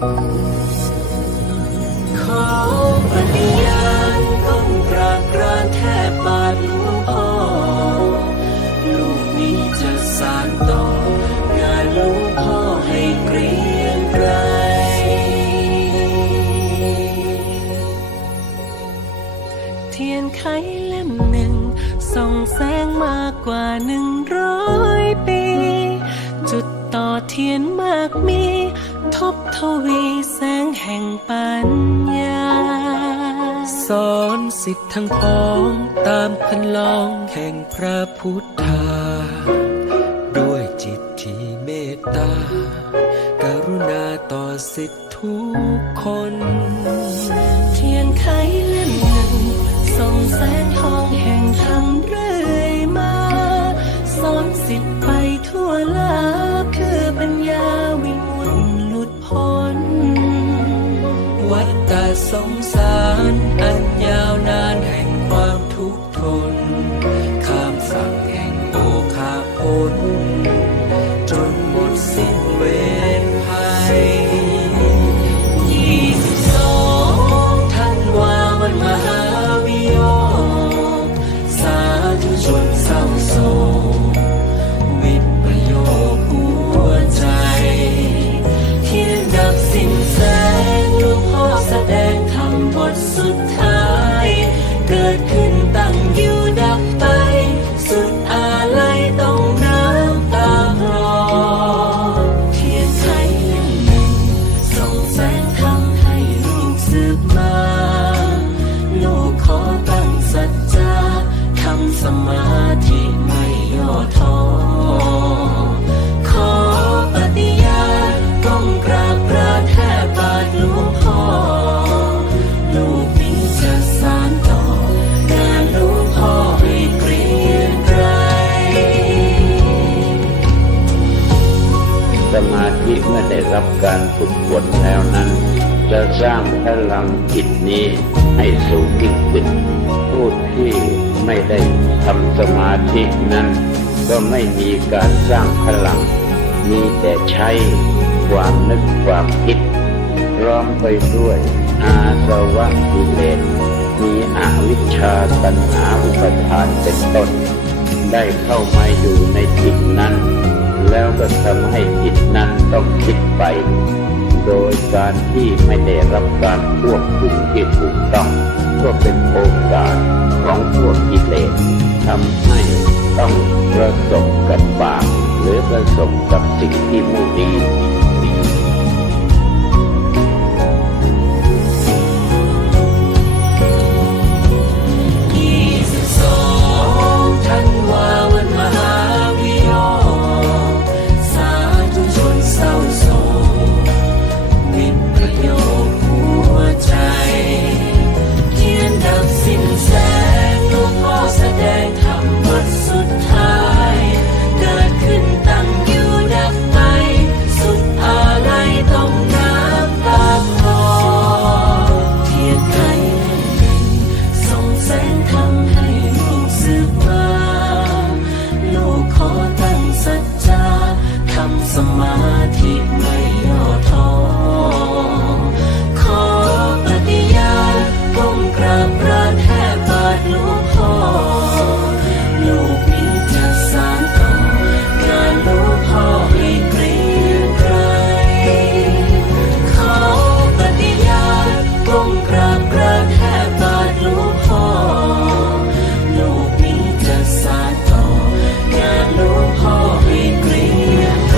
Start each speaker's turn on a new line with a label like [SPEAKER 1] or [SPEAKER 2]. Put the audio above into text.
[SPEAKER 1] ขอปฏิญาณก้มกราบกรานแทบบาทหลวงพ่อ ลูกนี้จะสานต่องานหลวงพ่อให้เกรียงไกรเทียนไขเล่มหนึ่งส่องแสงมากกว่าหนึ่งร้อยปี จุดต่อเทียนมากมี ทบทวีแสงแห่งปัญญา สอนสิทธิ์ทั้งพ้องตามคันลองแห่งพระพุทธา ด้วยจิตที่เมตตา กรุณาต่อสิทธิทุกคน ทุ รับการ
[SPEAKER 2] ฝึกฝนแล้วนั้น จะสร้างพลังจิตนี้ให้สูงยิ่งขึ้นผู้ที่ไม่ได้ทำสมาธินั้น ก็ไม่มีการสร้างพลัง มีแต่ใช้ความนึกความคิดพร้อมไปด้วยอาสวะกิเลสมีอวิชชาตัณหาอุปทานเป็นต้น ได้เข้ามาอยู่ในจิตนั้น แล้วก็ทำให้จิตนั้นต้องคิดไป โดยการที่ไม่ได้รับการควบคุมที่ถูกต้อง ก็เป็นโอกาสของพวกกิเลสทำให้ต้องประสบกับบาปหรือประสบกับสิ่งที่ไม่ดี
[SPEAKER 1] รักแทบขาดลูกพ่อ ลูกนี้จะสาตองานลูกพ่อให้กรียไก